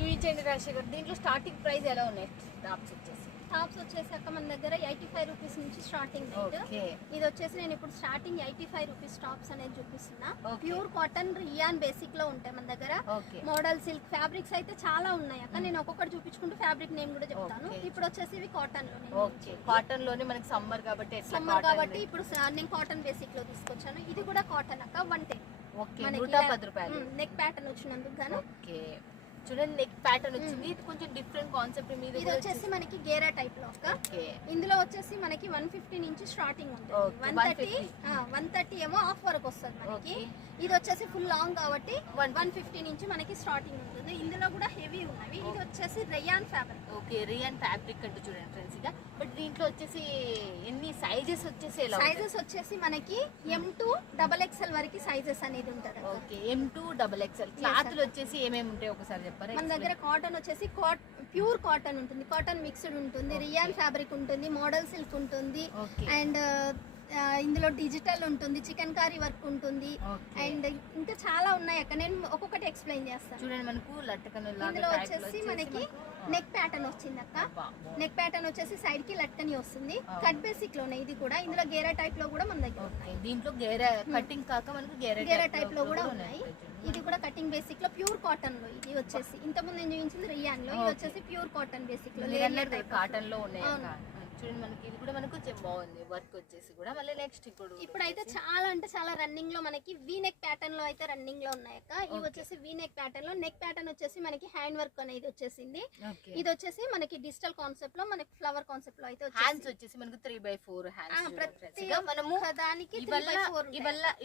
చూపించండి రాజశేఖర్. దీంట్లో starting price ఎలా ఉన్నాయి టాప్స్ వచ్చేసి? టాప్స్ వచ్చేసాక మన దగ్గర 85 రూపీస్ నుంచి స్టార్టింగ్ రేట్. ఇది వచ్చేసి నేను ఇప్పుడు స్టార్టింగ్ 85 రూపీస్ టాప్స్ అనేది చూపిస్తున్నా. ప్యూర్ కాటన్ రియాన్ బేసిక్ లో ఉంటాయి మన దగ్గర. మోడల్ సిల్క్ ఫ్యాబ్రిక్స్ అయితే చాలా ఉన్నాయి అక్క. నేను ఒక్కొక్కటి చూపించుకుంటూ ఫ్యాబ్రిక్ నేమ్ కూడా చెప్తాను. ఇప్పుడు వచ్చేసి ఇవి కాటన్ లో. కాటన్ లోనే మనకి సమ్మర్ కాబట్టి ఇప్పుడు నేను కాటన్ బేసిక్ లో తీసుకొచ్చాను. ఇది కూడా కాటన్ అక్క. 110. 110 రూపాయలు. నెక్ ప్యాటర్న్ వచ్చినందుకు గాను. చూడండి నెక్ ప్యాటర్న్ వచ్చింది. ఇది కొంచెం డిఫరెంట్ కాన్సెప్ట్ మీద. ఇది వచ్చేసి మనకి గేరా టైప్ లో ఇందులో వచ్చేసి మనకి 150 నుంచి స్టార్టింగ్ ఉంటుంది. 130 ఏమో ఆఫ్ వరకు వస్తుంది మనకి. ఇది వచ్చేసి ఫుల్ లాంగ్ కాబట్టి 150 నుంచి మనకి స్టార్టింగ్ ఉంటుంది. ఇందులో కూడా హెవీ ఉన్నవి. ఇది వచ్చేసి రియాన్ ఫ్యాబ్రిక్. రియాన్ ఫ్యాబ్రిక్ అంటే చూడండి ఫ్రెండ్స్. ఇక బట్ దీంట్లో వచ్చేసి ఎన్ని సైజెస్ వచ్చేసి సైజెస్ వచ్చేసి మనకి M2 XXL వరకు సైజెస్ అనేది ఉంటుంది. M2 XXL. క్లాత్లు వచ్చేసి ఏమేమి ఉంటాయి ఒకసారి మన దగ్గర కాటన్ వచ్చేసి ప్యూర్ కాటన్ ఉంటుంది. కాటన్ మిక్స్డ్ ఉంటుంది. రియాన్ ఫ్యాబ్రిక్ ఉంటుంది. మోడల్ సిల్క్ ఉంటుంది. అండ్ ఇందులో డిజిటల్ ఉంటుంది. చికెన్ కర్రీ వర్క్ ఉంటుంది. అండ్ ఇంకా చాలా ఉన్నాయి అక్కడ. నేను ఒక్కొక్కటి ఎక్స్ప్లెయిన్ చేస్తాను. చూడండి మనకు లట్కన్. ఇందులో వచ్చేసి మనకి నెక్ ప్యాటర్న్ వచ్చింది అక్క. నెక్ ప్యాటర్న్ వచ్చేసి సైడ్ కి లట్కని వస్తుంది. కట్ బేసిక్ లోనే ఇది కూడా. ఇందులో గేరా టైప్ లో కూడా మన దగ్గర. దీంట్లో గేరా కటింగ్ కాక మనకు గేరా టైప్ లో కూడా ఉన్నాయి. ఇది కూడా కటింగ్ బేసిక్ లో ప్యూర్ కాటన్ లో. ఇది వచ్చేసి ఇంతకుముందు నేను చూపించింది రియాన్ లో. ఇది వచ్చేసి ప్యూర్ కాటన్ బేసిక్ లో. కాటన్ లో ఉన్నాయి. చూడండి మనకి ఇది కూడా మనకు బాగుంది వర్క్ వచ్చేసి కూడా. మళ్ళీ నెక్స్ట్ ఇప్పుడైతే చాలా అంటే చాలా రన్నింగ్ లో మనకి వీ నెక్ ప్యాటర్న్ లో అయితే రన్నింగ్ లో ఉన్నాయి అక్క. ఇవి వచ్చేసి వీ నెక్ ప్యాటర్న్ లో. నెక్ ప్యాటర్న్ వచ్చేసి మనకి హ్యాండ్ వర్క్ అనేది వచ్చేసింది. ఇది వచ్చేసి మనకి డిజిటల్ కాన్సెప్ట్ లో మనకి ఫ్లవర్ కాన్సెప్ట్ లో అయితే హ్యాండ్స్ వచ్చేసి మనకు 3x4 హ్యాండ్స్. మనము దానికి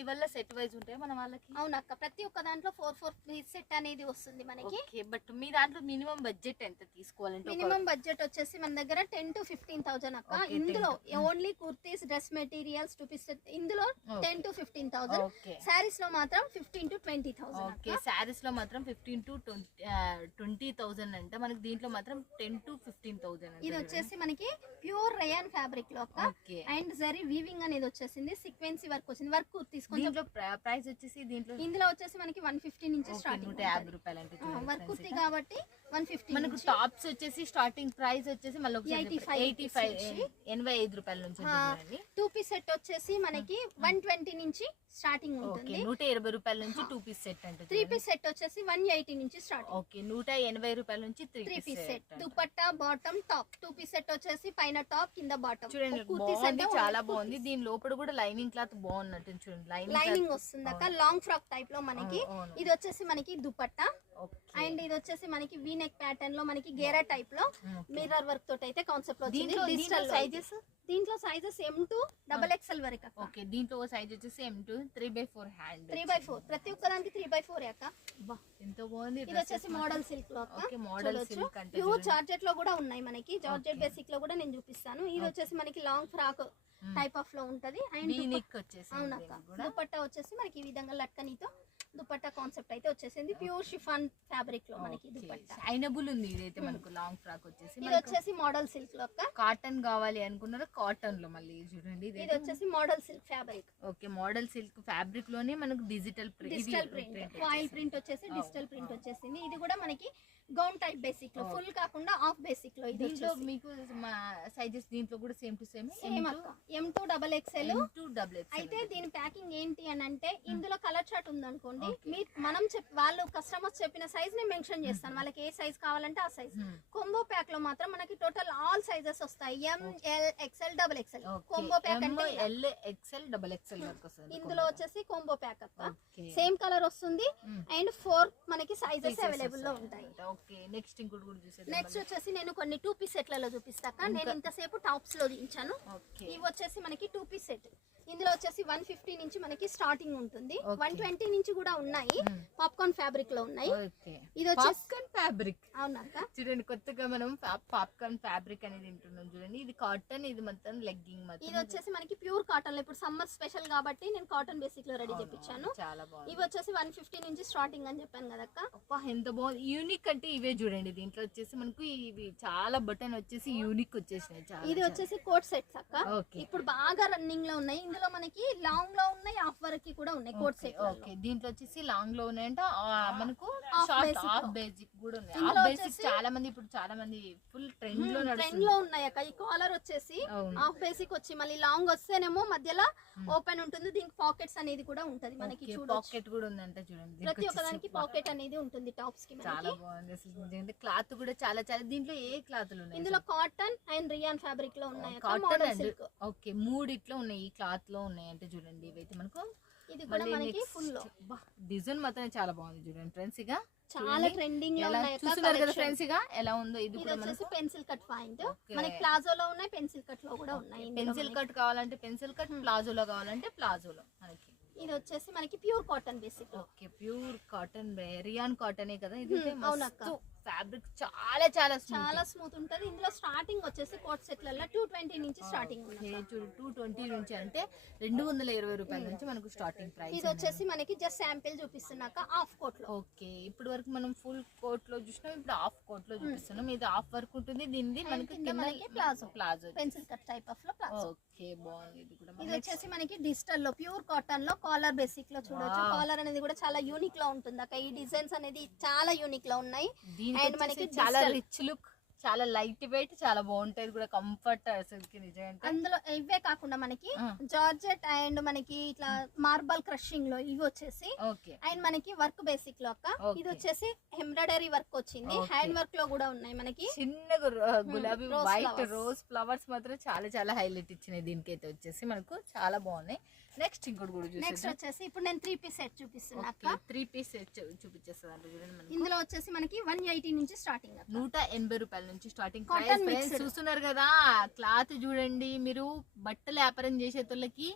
ఇవల్ల సెట్ వైజ్ ఉంటాయి మన వాళ్ళకి. అవునక్క. ప్రతి ఒక్క దాంట్లో 4 పీస్ సెట్ అనేది వస్తుంది మనకి. బట్ మీ దాంట్లో మినిమం బడ్జెట్ ఎంత తీసుకోవాలంటే? మినిమం బడ్జెట్ వచ్చేసి మన దగ్గర 10 to 15,000 అక్క. ఇందులో ఓన్లీ కుర్తీస్, డ్రెస్ మెటీరియల్స్ చూపిస్తుంది. ఇందులో 10 to 15,000. సారీస్ లో మాత్రం 15 to 20,000. సారీస్ లో మాత్రం 15 to 20,000 అంటే మనకి దీంట్లో మాత్రం 10 to 15,000. ఇది వచ్చేసి మనకి ప్యూర్ రయాన్ ఫ్యాబ్రిక్ లో అండ్ జరీ వీవింగ్ అనేది వచ్చేసింది. సీక్వెన్సీ వర్క్ వచ్చింది. వర్క్ కుర్తీస్ కొంచెం ప్రైస్ వచ్చేసి ఇందులో వచ్చేసి మనకి 150 నుంచి స్టార్టింగ్. 150 రూపాయలు అంటే వర్క్ కుర్తీ కాబట్టి 150. మనకు టాప్స్ వచ్చేసి స్టార్టింగ్ ప్రైస్ వచ్చేసి మళ్ళీ 85 రూపాయల నుంచి. 2 పీస్ సెట్ వచ్చేసి మనకి 120 నుంచి స్టార్టింగ్ ఉంటుంది. 120 రూపాయల నుంచి 2 పీస్ సెట్ అంటే. 3 పీస్ సెట్ వచ్చేసి 180 నుంచి స్టార్టింగ్. 180 రూపాయల నుంచి 3 piece set. Dupatta, bottom, top. 2 piece set వచ్చేసి పైన టాప్, కింద బాటమ్. చూడండి బాగుంది, చాలా బాగుంది. దీని లోపల కూడా లైనింగ్ క్లాత్ బాగున్నట్టు చూడండి. లైనింగ్ వస్తుంది అక్క. లాంగ్ ఫ్రాక్ టైప్ లో మనకి. ఇది వచ్చేసి మనకి దుపట్టా. అండ్ ఇది వచ్చేసి మనకి వీ నెక్ ప్యాటర్న్ లో మనకి గేరా టైప్ లో మిర్రర్ వర్క్ తోటి అయితే కాన్సెప్ట్ వచ్చింది. డిజిటల్ సైజెస్ దీంట్లో సైజెస్ M2 XXL వరకు అక్క. ఓకే. దీంట్లో సైజ్ వచ్చేసి M2 3x4 హ్యాండ్. 3x4 ప్రతి ఒక్కదానికి 3x4 అక్క. ఎంత బాగుంది. ఇది వచ్చేసి మోడల్ సిల్క్ లో అక్క. మోడల్ సిల్క్ అంటే ప్యూర్ జార్జెట్ లో కూడా ఉన్నాయి మనకి. జార్జెట్ బేసిక్ లో కూడా నేను చూపిస్తాను. ఇది వచ్చేసి మనకి లాంగ్ ఫ్రాక్ టైప్ ఆఫ్ లో ఉంటది. అండ్ అవునక్క. దుపట్టా వచ్చేసి మనకి ఈ విధంగా లట్కనీతో దుపట్టా కాన్సెప్ట్ అయితే వచ్చేసింది. ప్యూర్ షిఫాన్ ఫ్యాబ్రిక్ లో మనకి దుపట్టా షైనబుల్ ఉంది. ఇదైతే మనకు లాంగ్ ఫ్రాక్ వచ్చేసి. ఇది వచ్చేసి మోడల్ సిల్క్ లో అక్క. కాటన్ కావాలి అనుకున్నారు కాటన్ లో. మళ్ళీ చూడండి ఇది వచ్చేసి model silk fabric. Okay. Model silk fabric లోనే మనకు డిజిటల్ ప్రింట్ ఫాయిల్ ప్రింట్ వచ్చేసి డిజిటల్ ప్రింట్ వచ్చేసింది. ఇది కూడా మనకి గౌన్ టైప్ బేసిక్ లో, ఫుల్ కాకుండా ఆఫ్ బేసిక్ లో. దీంట్లో మీకు సైజెస్ దీంట్లో కూడా సేమ్ టు సేమ్ అక్క. M2 XXL. అయితే దీని ప్యాకింగ్ ఏంటి అని అంటే ఇందులో కలర్ చార్ట్ ఉంది అనుకోండి. మనం వాళ్ళు కస్టమర్స్ చెప్పిన సైజ్ ని మెన్షన్ చేస్తాను. వాళ్ళకి ఏ సైజ్ కావాలంటే ఆ సైజ్. కొంబో ప్యాక్ లో మాత్రం మనకి టోటల్ ఆల్ సైజెస్ వస్తాయి. ML XL XXL combo pack అంటే XL XXL వరకు వస్తుంది. ఇందులో వచ్చేసి కొంబో ప్యాక్ అక్క. సేమ్ కలర్ వస్తుంది అండ్ 4 మనకి సైజెస్ అవైలబుల్ లో ఉంటాయి. నెక్స్ట్ వచ్చేసి నేను కొన్ని 2 పీస్ సెట్లలో చూపిస్తాక. నేను ఇంతసేపు టాప్స్ లో దించాను. ఇవి వచ్చేసి మనకి 2 పీస్ సెట్. ఇందులో వచ్చేసి 150 నుంచి మనకి స్టార్టింగ్ ఉంటుంది. 120 నుంచి కూడా ఉన్నాయి. పాప్కార్న్ ఫ్యాబ్రిక్ లో ఉన్నాయి. ఇది వచ్చేసి ఫ్యాబ్రిక్. అవునక్క. చూడండి కొత్తగా మనం పాప్కార్న్ ఫ్యాబ్రిక్ అనేది తింటున్నాం. చూడండి ఇది కాటన్, ఇది మొత్తం లెగ్గింగ్. ఇది వచ్చేసి మనకి ప్యూర్ కాటన్ లో. ఇప్పుడు సమ్మర్ స్పెషల్ కాబట్టి నేను కాటన్ బేసిక్ లో రెడీ చేపించాను. చాలా బాగుంది. ఇవి వచ్చేసి 150 నుంచి స్టార్టింగ్ అని చెప్పాను కదక్క. ఎంత బాగుంది. యూనిక్ అంటే ఇవే చూడండి. దీంట్లో వచ్చేసి మనకు ఇవి చాలా బటన్ వచ్చేసి యూనిక్ వచ్చేసినాయి. ఇది వచ్చేసి కోట్ సెట్స్ అక్క. ఇప్పుడు బాగా రన్నింగ్ లో ఉన్నాయి. ఇందులో మనకి లాంగ్ లో ఉన్నాయి, హాఫ్ వరకు కూడా ఉన్నాయి కోట్ సెట్. ఓకే. దీంట్లో వచ్చేసి లాంగ్ లో ఉన్నాయంట. మనకు హాఫ్ బేసిక్ కూడా ఉన్నాయి. హాఫ్ ఇందులో బేసిక్ వచ్చేసి చాలా మంది ఇప్పుడు చాలా మంది ఫుల్ ట్రెండ్ లో ట్రెండ్ నడుస్తుంది. లో ఉన్నాయి అక్క. ఈ కాలర్ వచ్చేసి అవును. హాఫ్ బేసిక్ వచ్చి మళ్ళీ లాంగ్ వస్తేనేమో మధ్యలో ఓపెన్ ఉంటుంది. దీనికి పాకెట్స్ అనేది కూడా ఉంటది మనకి. చూడొచ్చు పాకెట్ కూడా ఉందంట చూడండి. ప్రతి ఒక్కదానికి పాకెట్ అనేది ఉంటుంది టాప్స్ కి చాలా మనకి. బాగుంది అసలు. క్లాత్ కూడా చాలా చాలా. దీంట్లో ఏ క్లాత్లు ఉన్నాయి? ఇందులో కాటన్ అండ్ రియాన్ ఫ్యాబ్రిక్ లో ఉన్నాయి అక్క. Cotton model and silk. Okay, మూడిట్లో ఉన్నాయి. ఈ క్లాత్ లో ఉన్నాయి అంటే చూడండి. ఇవైతే మనకు ఇది కూడా మనకి ఫుల్ లో డిజైన్ మాత్రం చాలా బాగుంది చూడండి ఫ్రెండ్స్. ఇక చాలా ట్రెండింగ్ లో ఉన్నాయి అక్క. చూస్తున్నారు కదా ఫ్రెండ్స్, ఇక ఎలా ఉందో. ఇది ఇది కూడా వచ్చేసి మనకు పెన్సిల్ కట్ పాయింట్. మనకి ప్లాజో లో ఉన్నాయి, పెన్సిల్ కట్ లో కూడా ఉన్నాయి. పెన్సిల్ కట్ కావాలంటే పెన్సిల్ కట్, ప్లాజోలో కావాలంటే ప్లాజోలో మనకి. ఇది వచ్చేసి మనకి pure cotton basic. Okay, pure cotton, rayon కాటనే కదా ఇది. అవునక్క. ఫ్యాబ్రిక్ చాలా చాలా చాలా స్మూత్ ఉంటది. ఇందులో స్టార్టింగ్ వచ్చేసి కోట్ సెట్లలో 220 నుంచి స్టార్టింగ్ ఉంది. 220 నుంచి అంటే 220 రూపాయల నుంచి మనకు స్టార్టింగ్ ప్రైస్. ఇది వచ్చేసి మనకి జస్ట్ శాంపిల్ చూపిస్తున్నాక హాఫ్ కోట్ లో. ఓకే, ఇప్పుడు వరకు మనం ఫుల్ కోట్ లో చూసినాం, ఇప్పుడు హాఫ్ కోట్ లో చూపిస్తున్నాం. ఇది హాఫ్ వర్క్ ఉంటుంది. దీనిది మనకి palazzo pencil cut type of లో ప్లాజో. ఓకే, బాగుంది. ఇది కూడా ఇది వచ్చేసి మనకి డిజిటల్ లో ప్యూర్ కాటన్ లో కాలర్ బేసిక్ లో చూడొచ్చు. కాలర్ అనేది కూడా చాలా యూనిక్ లో ఉంటుంది అక్క. ఈ డిజైన్స్ అనేది చాలా యూనిక్ లో ఉన్నాయి. అండ్ మనకి చాలా రిచ్ లుక్, చాలా లైట్ వెయిట్, చాలా బాగుంటది కూడా. కంఫర్ట్ అసలుకి నిజంగా. అందులో ఇవే కాకుండా మనకి జార్జెట్ అండ్ మనకి ఇట్లా మార్బల్ క్రషింగ్ లో ఇవి వచ్చేసి. ఓకే, అండ్ మనకి వర్క్ బేసిక్ లో అక్క. ఇది వచ్చేసి ఎంబ్రాయిడరీ వర్క్ వచ్చింది. హ్యాండ్ వర్క్ లో కూడా ఉన్నాయి మనకి. చిన్న గులాబీ వైట్ రోజ్ ఫ్లవర్స్ మాత్రం చాలా చాలా హైలైట్ ఇచ్చినాయి. దీనికైతే వచ్చేసి మనకు చాలా బాగున్నాయి. నెక్స్ట్ ఇంకోటి కూడా నెక్స్ట్ వచ్చేసి ఇప్పుడు నేను 3 పీస్ సెట్ చూపిస్తున్నా అక్క. 3 పీస్ సెట్ చూపించేస్తాను. ఇందులో వచ్చేసి మనకి 180 నుంచి స్టార్టింగ్ 180 రూపాయల నుంచి స్టార్టింగ్ Cotton ప్రైస్. mixed. చూస్తున్నారు కదా క్లాత్ చూడండి. మీరు బట్టలు వ్యాపారం చేసేటోళ్ళకి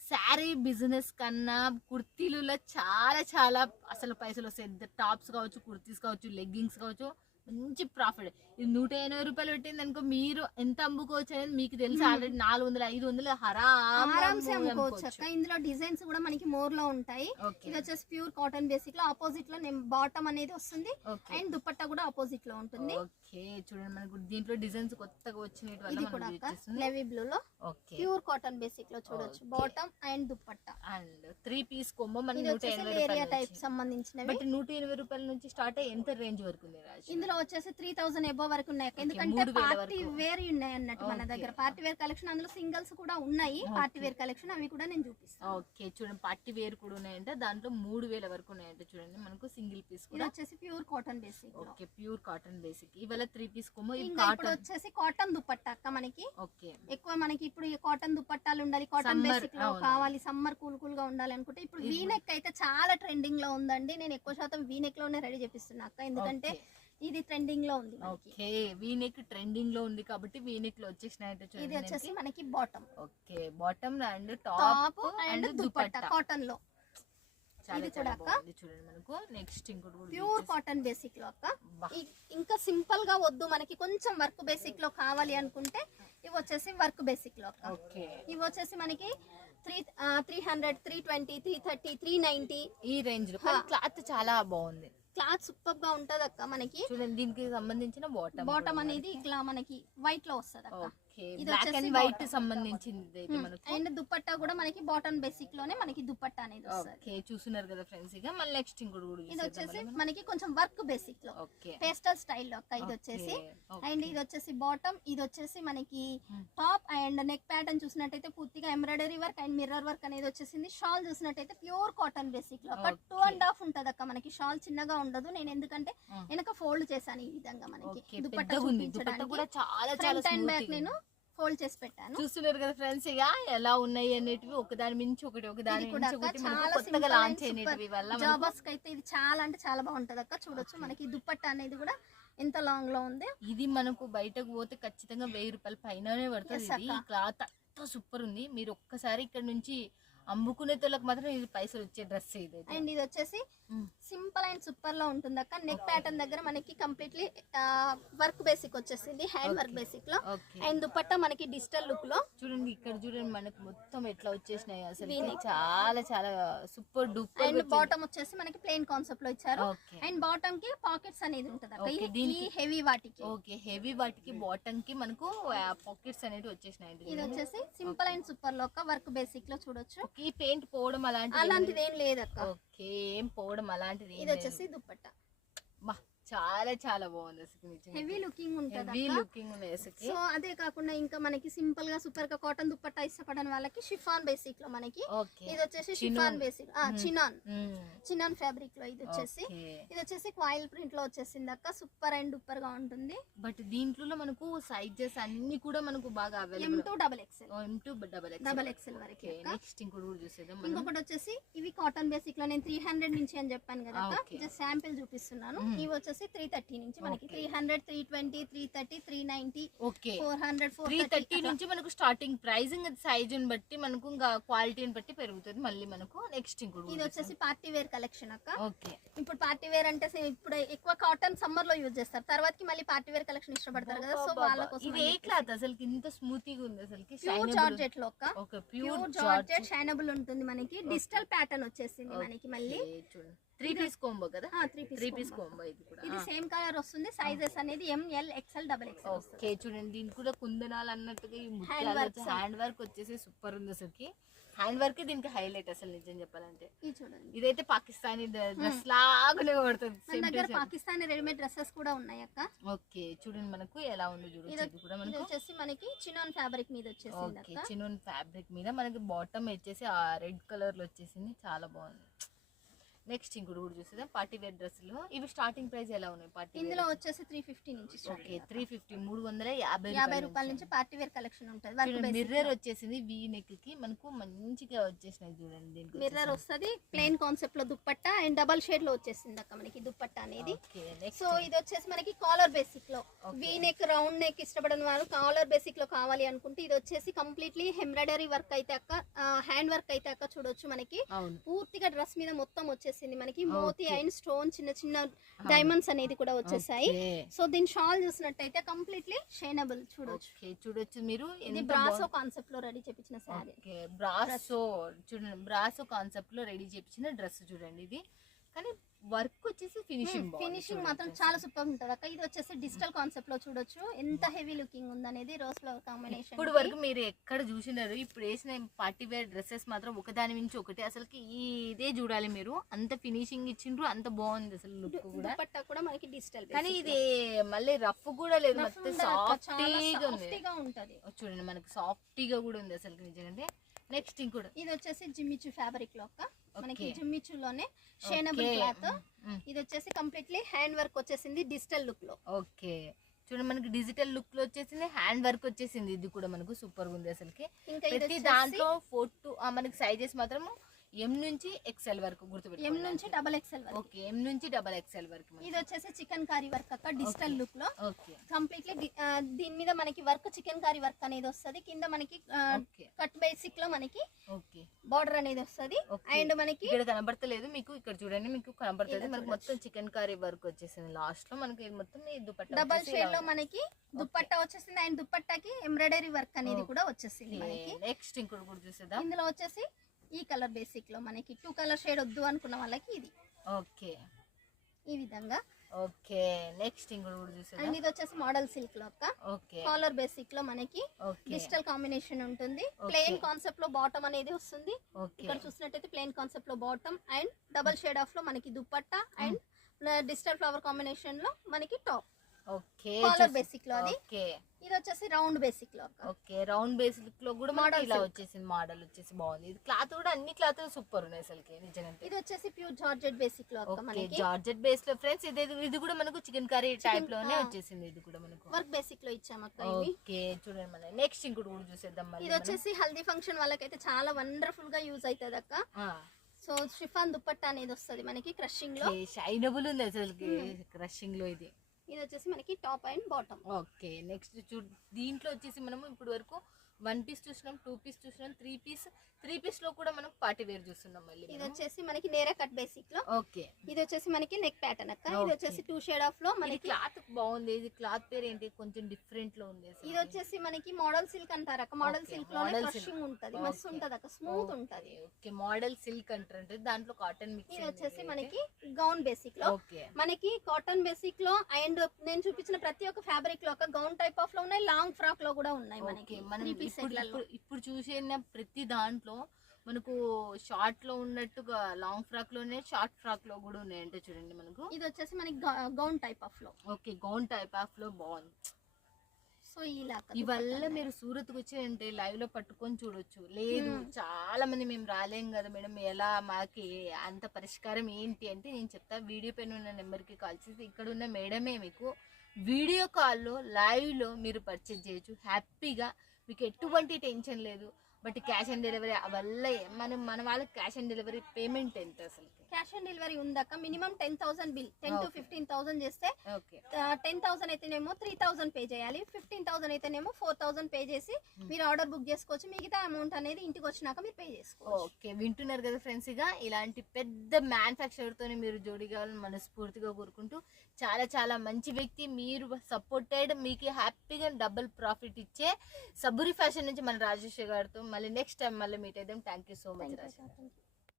శారీ బిజినెస్ కన్నా కుర్తీలలో చాలా చాలా అసలు పైసలు వస్తాయి. టాప్స్ కావచ్చు, కుర్తీస్ కావచ్చు, లెగ్గింగ్స్ కావచ్చు, మంచి ప్రాఫిట్. ఇది 180 రూపాయలు పెట్టింది అనుకో, మీరు ఎంత అమ్ముకోవచ్చు అనేది మీకు తెలుసు. ఆల్రెడీ 400 500 ఆరామ్సే అమ్ముకోవచ్చు అక్క. ఇందులో డిజైన్స్ కూడా మనకి మోర్ లో ఉంటాయి. ఇది వచ్చేసి ప్యూర్ కాటన్ బేసిక్ లో ఆపోజిట్ లో బాటమ్ అనేది వస్తుంది. అండ్ దుపట్టా కూడా ఆపోజిట్ లో ఉంటుంది. ఓకే, చూడండి మనకు దీంట్లో డిజైన్స్ కొత్తగా వచ్చినవి. ఇది కూడా నేవీ బ్లూ లో ప్యూర్ కాటన్ బేసిక్ లో చూడొచ్చు. Bottom and dupatta and 3 piece combo మనకి ఇది వచ్చేసి ఏరియా టైప్ సంబంధించినవి. బట్ 180 రూపాయల నుంచి స్టార్ట్ అయ్యి ఎంత రేంజ్ వరకు ఉంది రాజు? ఇందులో వచ్చేసి 3000 ఎబో వరకు ఉన్నాయి. ఎందుకంటే పార్టీ వేర్ ఉన్నాయి అన్నట్టు మన దగ్గర. పార్టీ వేర్ కలెక్షన్ అందులో సింగిల్స్ కూడా ఉన్నాయి. పార్టీ వేర్ కలెక్షన్ అవి కూడా నేను చూపిస్తాను. ఓకే, చూడండి పార్టీ వేర్ కూడా ఉన్నాయంటే దాంట్లో 3000 వరకు ఉన్నాయంటే చూడండి మనకు సింగిల్ పీస్ ఇది వచ్చేసి pure cotton basic. Okay, pure cotton basic. ఇవాళ 3 పీస్ కొమ్మో. ఇంకా ఇప్పుడు వచ్చేసి కాటన్ దుపట్టా అక్క. మనకి ఓకే, ఎక్కువ మనకి ఇప్పుడు ఈ కాటన్ దుపట్టాలు ఉండాలి, కాటన్ బేసిక్ లో కావాలి, సమ్మర్ కూల్ కూల్ గా ఉండాలి అనుకుంటే ఇప్పుడు వీనెక్ అయితే చాలా ట్రెండింగ్ లో ఉందండి. నేను ఎక్కువ శాతం వీనెక్ లోనే రెడీ చేపిస్తున్నా అక్క. ఎందుకంటే ఇది ట్రెండింగ్ లో ఉంది. ఓకే, వీనెక్ ట్రెండింగ్ లో ఉంది కాబట్టి వీనెక్ లో వచ్చేసినాయంటే ఇది చూడండి. వచ్చేసి మనకి bottom. Okay, bottom and top and dupatta cotton లో. చాలా చాలా బాగుంది చూడండి మనకు. నెక్స్ట్ ఇంకోటి కూడా ప్యూర్ కాటన్ బేసిక్ లో అక్క. ఇంకా సింపుల్ గా వద్దు, మనకి కొంచెం వర్క్ బేసిక్ లో కావాలి అనుకుంటే ఇవి వచ్చేసి వర్క్ బేసిక్ లో అక్క. ఓకే, ఇవి వచ్చేసి మనకి 300 320 330 390 ఈ రేంజ్ లో. క్లాత్ చాలా బాగుంది. క్లాత్ సూపర్ గా ఉంటది అక్క. మనకి చూడండి దీనికి సంబంధించిన బాటమ్ అనేది ఇట్లా మనకి వైట్ లో వస్తది అక్క. ఇది బ్లాక్ వచ్చేసి అండ్ వైట్ సంబంధించింది మనకు. అండ్ దుపట్టా కూడా మనకి బాటమ్ బేసిక్ లోనే మనకి దుపట్టా అనేది వస్తది. ఓకే, చూస్తున్నారు కదా ఫ్రెండ్స్. ఇక మళ్ళీ నెక్స్ట్ ఇంకోటి కూడా ఇది వచ్చేసి మనకి కొంచెం వర్క్ బేసిక్ లో ఓకే, పేస్టల్ స్టైల్ లో అక్క. ఇది వచ్చేసి అండ్ ఇది వచ్చేసి బాటమ్. ఇది వచ్చేసి మనకి టాప్ అండ్ నెక్ ప్యాటర్న్ చూసినట్టయితే పూర్తిగా embroidery work and mirror work అనేది వచ్చేసింది. షాల్ చూసినట్టయితే ప్యూర్ కాటన్ బేసిక్ లో ఒక 2.5 ఉంటది అక్క. మనకి షాల్ చిన్నగా ఉండదు. నేను ఎందుకంటే వెనక ఫోల్డ్ చేశాను ఈ విధంగా. మనకి దుపట్టా కూడా చాలా ఫ్రంట్ అండ్ బ్యాక్ నేను ఫోల్డ్ చేసి పెట్టాను. చూస్తున్నారు కదా ఫ్రెండ్స్, ఇక ఎలా ఉన్నాయి అనేటివి ఒకదాని మించి ఒకటి, ఒకదాని మించి ఒకటి చాలా కొత్తగా లాంచ్ అయినవి వల్ల జాబర్స్ కి అయితే ఇది చాలా అంటే చాలా బాగుంటది అక్క. చూడొచ్చు మనకి దుపట్టా అనేది కూడా ఎంత లాంగ్ లో ఉంది. ఇది మనకు బయటకు పోతే ఖచ్చితంగా 1000 రూపాయల పైననే పడుతుంది. ఈ క్లాత్ అంతా సూపర్ ఉంది. మీరు ఒక్కసారి ఇక్కడ నుంచి అమ్ముకునే తోళ్ళకి మాత్రం ఇది పైసలు వచ్చే డ్రెస్ ఇది. అండ్ ఇది వచ్చేసి సింపుల్ అండ్ సూపర్ లో ఉంటుంది అక్క. నెక్ ప్యాటర్న్ దగ్గర మనకి కంప్లీట్లీ వర్క్ బేసిక్ వచ్చేసింది, హ్యాండ్ వర్క్ బేసిక్ లో. అండ్ దుపట్టా మనకి డిజిటల్ లుక్ లో చూడండి. ఇక్కడ చూడండి మనకి మొత్తం ఎట్లా వచ్చేసినాయి అసలు. చాలా చాలా సూపర్ డూపర్. అండ్ బాటమ్ వచ్చేసి మనకి ప్లెయిన్ కాన్సెప్ట్ లో ఇచ్చారు. అండ్ బాటమ్ కి పాకెట్స్ అనేది ఉంటది అక్క. ఈ హెవీ వాటికి. ఓకే, హెవీ వాటికి బాటమ్ కి మనకు పాకెట్స్ అనేవి వచ్చేసినాయి. ఇది వచ్చేసి సింపుల్ అండ్ సూపర్ లో ఒక వర్క్ బేసిక్ లో చూడొచ్చు. ఈ పెయింట్ పోవడం అలాంటిది ఏం లేదక్క. ఓకే, ఏం పోవడం అలాంటిది. ఇది వచ్చేసి దుపట్టా. చాలా చాలా బాగుంది అసలు. హెవీ లుకింగ్ ఉంటది హెవీ లుకింగ్ ఉన్నాయి అసలు. సో అదే కాకుండా ఇంకా మనకి సింపుల్ గా సూపర్ గా కాటన్ దుపట్టా ఇష్టపడని వాళ్ళకి షిఫాన్ బేసిక్ లో మనకి ఇది వచ్చేసి షిఫాన్ బేసిక్ చినాన్ ఫ్యాబ్రిక్ లో ఇది వచ్చేసి కాయిల్ ప్రింట్ లో వచ్చేసింది అక్క. సూపర్ అండ్ డూపర్ గా ఉంటుంది. బట్ దీంట్లో మనకు సైజెస్ అన్ని కూడా మనకు బాగా అవైలబుల్. M2 డబల్ ఎక్స్ఎల్ వరకు. నెక్స్ట్ ఇంకోటి కూడా చూసేద్దాం. ఇంకొకటి వచ్చేసి ఇవి కాటన్ బేసిక్ లో నేను 300 నుంచి అని చెప్పాను కదా, జస్ట్ శాంపిల్ చూపిస్తున్నాను. ఇవి వచ్చేసి 330 నుంచి మనకి 300, 320, 330, 390, 400, 330 నుంచి మనకు స్టార్టింగ్ ప్రైసింగ్ సైజుని బట్టి మనకు ఇంకా క్వాలిటీని బట్టి పెరుగుతుంది. మళ్ళీ మనకు నెక్స్ట్ ఇంకోటి ఇది వచ్చేసి పార్టీ వేర్ కలెక్షన్ అక్క. ఓకే, ఇప్పుడు పార్టీ వేర్ అంటే ఇప్పుడు ఎక్కువ కాటన్ సమ్మర్ లో యూజ్ చేస్తారు, తర్వాతకి మళ్ళీ పార్టీ వేర్ కలెక్షన్ ఇష్టపడతారు కదా, సో వాళ్ళ కోసం. ఇది ఏ క్లాత్ అసలు ఇంత స్మూతీగా ఉంది అసలు? ప్యూర్ జార్జెట్ లో అక్క. ఓకే, ప్యూర్ జార్జెట్ షైనబుల్ ఉంటుంది మనకి. డిజిటల్ ప్యాటర్న్ వచ్చేసింది మనకి. మళ్ళీ 3 పీస్ కాంబో కదా? 3 పీస్ కాంబో. ఇది కూడా ఇది సేమ్ కలర్ వస్తుంది. సైజెస్ అనేది ML, XL, XXL. ఓకే, చూడండి దీనికి కూడా కుందనాలు అన్నట్టుగా ఈ హ్యాండ్ వర్క్ వచ్చేసి సూపర్ ఉంది అసలు. హ్యాండ్ వర్క్ దీనికి హైలైట్ అసలు నిజం చెప్పాలంటే. ఇది చూడండి, ఇదైతే పాకిస్తానీ డ్రెస్ లాగానే పడుతుంది. మన దగ్గర పాకిస్తానీ రెడీమేడ్ డ్రెస్సెస్ కూడా ఉన్నాయి అక్క. ఓకే, చూడండి మనకు ఎలా ఉంది చూడండి. ఇది కూడా మనకు వచ్చేసి మనకి చినాన్ ఫ్యాబ్రిక్ మీద వచ్చేసింది అక్క. చినాన్ ఫ్యాబ్రిక్ మీద మనకి బాటమ్ వచ్చేసి ఆ రెడ్ కలర్ లో వచ్చేసింది, చాలా బాగుంది. నెక్స్ట్ ఇంకోటి కూడా చూసేద్దాం. పార్టీ వేర్ డ్రెస్సులు ఇవి స్టార్టింగ్ ప్రైస్ ఎలా ఉన్నాయి? పార్టీ ఇందులో వచ్చేసి 350 నుంచి. ఓకే, 350 350 రూపాయల నుంచి పార్టీ వేర్ కలెక్షన్ ఉంటుంది. మిర్రర్ వచ్చేసింది వీ నెక్ కి మనకు మంచిగా వచ్చేసినాయి చూడండి. దీనికి మిర్రర్ వస్తుంది. ప్లెయిన్ కాన్సెప్ట్ లో దుపట్టా అండ్ డబల్ షేడ్ లో వచ్చేసింది అక్క మనకి దుపట్టా అనేది. సో ఇది వచ్చేసి మనకి కాలర్ బేసిక్ లో వీ నెక్, రౌండ్ నెక్ ఇష్టపడని వారు కాలర్ బేసిక్ లో కావాలి అనుకుంటే ఇది వచ్చేసి కంప్లీట్లీ ఎంబ్రాయిడరీ వర్క్ అయితే అక్క, హ్యాండ్ వర్క్ అయితే అక్క చూడొచ్చు మనకి. పూర్తిగా డ్రెస్ మీద మొత్తం వచ్చేసి మనకి మోతీ అండ్ స్టోన్ చిన్న చిన్న డైమండ్స్ అనేది కూడా వచ్చేసాయి. సో దీని షాల్ చూసినట్టయితే కంప్లీట్లీ షైనబుల్ చూడొచ్చు మీరు. ఇది బ్రాసో కాన్సెప్ట్ లో రెడీ చేపించిన సారీ. బ్రాసో చూడండి, బ్రాసో కాన్సెప్ట్ లో రెడీ చేపించిన డ్రెస్ చూడండి. ఇది కానీ వర్క్ వచ్చేసి ఫినిషింగ్ మాత్రం చాలా సూపర్ ఉంటుంది అక్క. ఇది వచ్చేసి డిజిటల్ కాన్సెప్ట్ లో చూడొచ్చు ఎంత హెవీ లుకింగ్ ఉందనేది. Rose flower combination. ఇప్పుడు వరకు మీరు ఎక్కడ చూసినారు, ఇప్పుడు వేసిన పార్టీ వేర్ డ్రెస్సెస్ మాత్రం ఒకదాని నుంచి ఒకటి అసలు ఇదే చూడాలి మీరు. అంత ఫినిషింగ్ ఇచ్చిండ్రు, అంత బాగుంది అసలు. లుక్ కూడా దుపట్టా కూడా మనకి డిజిటల్, కానీ ఇది మళ్ళీ రఫ్ కూడా లేదు, మొత్తం సాఫ్టీగా ఉంటది. చూడండి మనకి సాఫ్టీగా కూడా ఉంది అసలు నిజంగా. నెక్స్ట్ ఇంకోటి ఇది వచ్చేసి జిమ్మిచు ఫ్యాబ్రిక్ లో మనకి జిమ్మిచులోనే షైనబుల్ క్లాత్. ఇది వచ్చేసి కంప్లీట్లీ హ్యాండ్ వర్క్ వచ్చేసింది డిజిటల్ లుక్ లో. ఓకే, చూడండి మనకి డిజిటల్ లుక్ లో వచ్చేసింది, హ్యాండ్ వర్క్ వచ్చేసింది. ఇది కూడా మనకు సూపర్ ఉంది అసలుకి. ప్రతి దాంట్లో 4 మనకి సైజెస్ మాత్రం M నుంచి XL వరకు గుర్తుపెట్టుకోండి. M నుంచి XXL వరకు. ఓకే, M నుంచి XXL వరకు. ఇది వచ్చేసి చికెన్ కారీ వర్క్ అక్క, డిజిటల్ లుక్ లో. ఓకే, కంప్లీట్లీ దీని మీద మనకి వర్క్ చికెన్ కారీ వర్క్ అనేది వస్తది. కింద మనకి కట్ బేసిక్ లో మనకి బార్డర్ అనేది వస్తది. అండ్ మనకి ఇక్కడ కనబడతలేదు మీకు, ఇక్కడ చూడండి మీకు కనబడుతుంది. మనకి మొత్తం చికెన్ కారీ వర్క్ వచ్చేసింది. లాస్ట్ లో మనకి మొత్తం దుపట్టా డబల్ షేడ్ లో మనకి దుపట్టా వచ్చేసింది. అండ్ దుపట్టాకి ఎంబ్రాయిడరీ వర్క్ అనేది కూడా వచ్చేసింది మనకి. నెక్స్ట్ ఇంకోటి కూడా చూసేద్దాం. ఇందులో వచ్చేసి ఈ కలర్ బేసిక్ లో మనకి 2 కలర్ షేడ్ వద్దు అనుకున్న వాళ్ళకి ఇది. ఓకే, ఈ విధంగా. ఓకే, నెక్స్ట్ ఇంకోటి కూడా చూసేద్దాం. అండ్ ఇది వచ్చేసి మోడల్ సిల్క్ లో అక్క. ఓకే, కాలర్ బేసిక్ లో మనకి డిజిటల్ కాంబినేషన్ ఉంటుంది. ప్లెయిన్ కాన్సెప్ట్ లో బాటమ్ అనేది వస్తుంది. ఇక్కడ చూసినట్టయితే ప్లెయిన్ కాన్సెప్ట్ లో bottom and double shade of లో మనకి dupatta and digital flower combination లో మనకి టాప్. ఓకే, కాలర్ బేసిక్ లో అది. ఓకే, ఇది వచ్చేసి రౌండ్ బేసిక్ లో. ఓకే, రౌండ్ బేసిక్ లో కూడా మోడల్ ఇలా వచ్చేసింది. మోడల్ వచ్చేసి బాగుంది. ఇది క్లాత్ కూడా అన్ని క్లాత్ సూపర్ ఉన్నాయి అసలుకి నిజంగా. ఇది వచ్చేసి ప్యూర్ జార్జెట్ బేసిక్ లో అక్క మనకి. జార్జెట్ బేస్ లో ఫ్రెండ్స్. ఇది కూడా మనకు చికెన్ కర్రీ టైప్ లోనే వచ్చేసింది. ఇది కూడా మనకు వర్క్ బేసిక్ లో ఇచ్చాం అక్క. ఓకే, చూడండి మనం నెక్స్ట్ ఇంకోటి కూడా చూసేద్దాం. ఇది వచ్చేసి హల్దీ ఫంక్షన్ వాళ్ళకైతే చాలా వండర్ఫుల్ గా యూజ్ అవుతుంది అక్క. సో షిఫాన్ దుపట్టా అనేది వస్తుంది మనకి క్రషింగ్ లో. షైనబుల్ ఉంది అసలుకి క్రషింగ్ లో. ఇది వచ్చేసి మనకి top and bottom. Okay, next దీంట్లో వచ్చేసి మనము ఇప్పుడు వరకు 1 పీస్ చూసినాం, 2 పీస్ చూసినాం, 3 పీస్ లో కూడా మనం పార్టీ వేర్ చూస్తున్నాం. మళ్ళీ ఇది వచ్చేసి మనకి నేరా కట్ బేసిక్ లో. ఓకే, ఇది వచ్చేసి మనకి నెక్ ప్యాటర్న్ అక్క. ఇది వచ్చేసి 2 షేడ్ ఆఫ్ లో మనకి. క్లాత్ బాగుంది. ఇది క్లాత్ పేరు ఏంటి? కొంచెం డిఫరెంట్ లో ఉంది. ఇది వచ్చేసి మనకి మోడల్ సిల్క్ అంటారు అక్క. మోడల్ సిల్క్ లో క్రషింగ్ ఉంటది, మస్తు ఉంటది అక్క, స్మూత్ ఉంటది. ఓకే, మోడల్ సిల్క్ అంటారు, దాంట్లో కాటన్ మిక్స్. ఇది వచ్చేసి మనకి గౌన్ బేసిక్ లో. మనకి కాటన్ బేసిక్ లో అండ్ నేను చూపించిన ప్రతి ఒక్క ఫ్యాబ్రిక్ లో ఒక గౌన్ టైప్ ఆఫ్ లో ఉన్నాయి, లాంగ్ ఫ్రాక్ లో కూడా ఉన్నాయి మనకి. ఇప్పుడు చూసిన ప్రతి దాంట్లో మనకు షార్ట్ లో ఉన్నట్టుగా లాంగ్ ఫ్రాక్ లోనే షార్ట్ ఫ్రాక్ లో కూడా ఉన్నాయంటే చూడండి మనకు. ఇది వచ్చేసి మనకి గౌన్ టైప్ ఆఫ్ లో. ఓకే, గౌన్ టైప్ ఆఫ్ లో బాగుంది. సో ఇలా ఇవల్ల మీరు సూరత్ వచ్చి అంటే లైవ్ లో పట్టుకొని చూడొచ్చు. లేదు చాలా మంది మేము రాలేం కదా మేడం, ఎలా మాకి అంత పరిష్కారం ఏంటి అంటే నేను చెప్తా. వీడియో పైన ఉన్న నెంబర్కి కాల్ చేసి ఇక్కడ ఉన్న మేడమే మీకు వీడియో కాల్లో లైవ్ లో మీరు పర్చేజ్ చేయొచ్చు హ్యాపీగా. మీకు ఎటువంటి టెన్షన్ లేదు. బట్ క్యాష్ ఆన్ డెలివరీ వల్ల మన వాళ్ళకి క్యాష్ ఆన్ డెలివరీ పేమెంట్ ఎంత అసలు? క్యాష్ ఆన్ డెలివరీ ఉందాక మినిమం 10,000 బిల్, 10 to 15,000 చేస్తే 10,000 అయితేనేమో 3,000 పే చేయాలి, 15,000 అయితేనేమో 4,000 పే చేసి మీరు ఆర్డర్ బుక్ చేసుకోవచ్చు. మిగతా అమౌంట్ అనేది ఇంటికి వచ్చినాక మీరు పే చేసుకోవచ్చు. ఓకే, వింటున్నారు కదా ఫ్రెండ్స్. ఇక ఇలాంటి పెద్ద మ్యానుఫ్యాక్చరర్ తోని మీరు జోడి కావాలని మనస్ఫూర్తిగా కోరుకుంటూ, చాలా చాలా మంచి వ్యక్తి, మీరు సపోర్టెడ్, మీకు హ్యాపీగా డబుల్ ప్రాఫిట్ ఇచ్చే సబూరి ఫ్యాషన్ నుంచి మన రాజేష్ గారితో మళ్ళీ నెక్స్ట్ టైం మళ్ళీ మీట్ అయిద్దాం. Thank you so much Rajesh.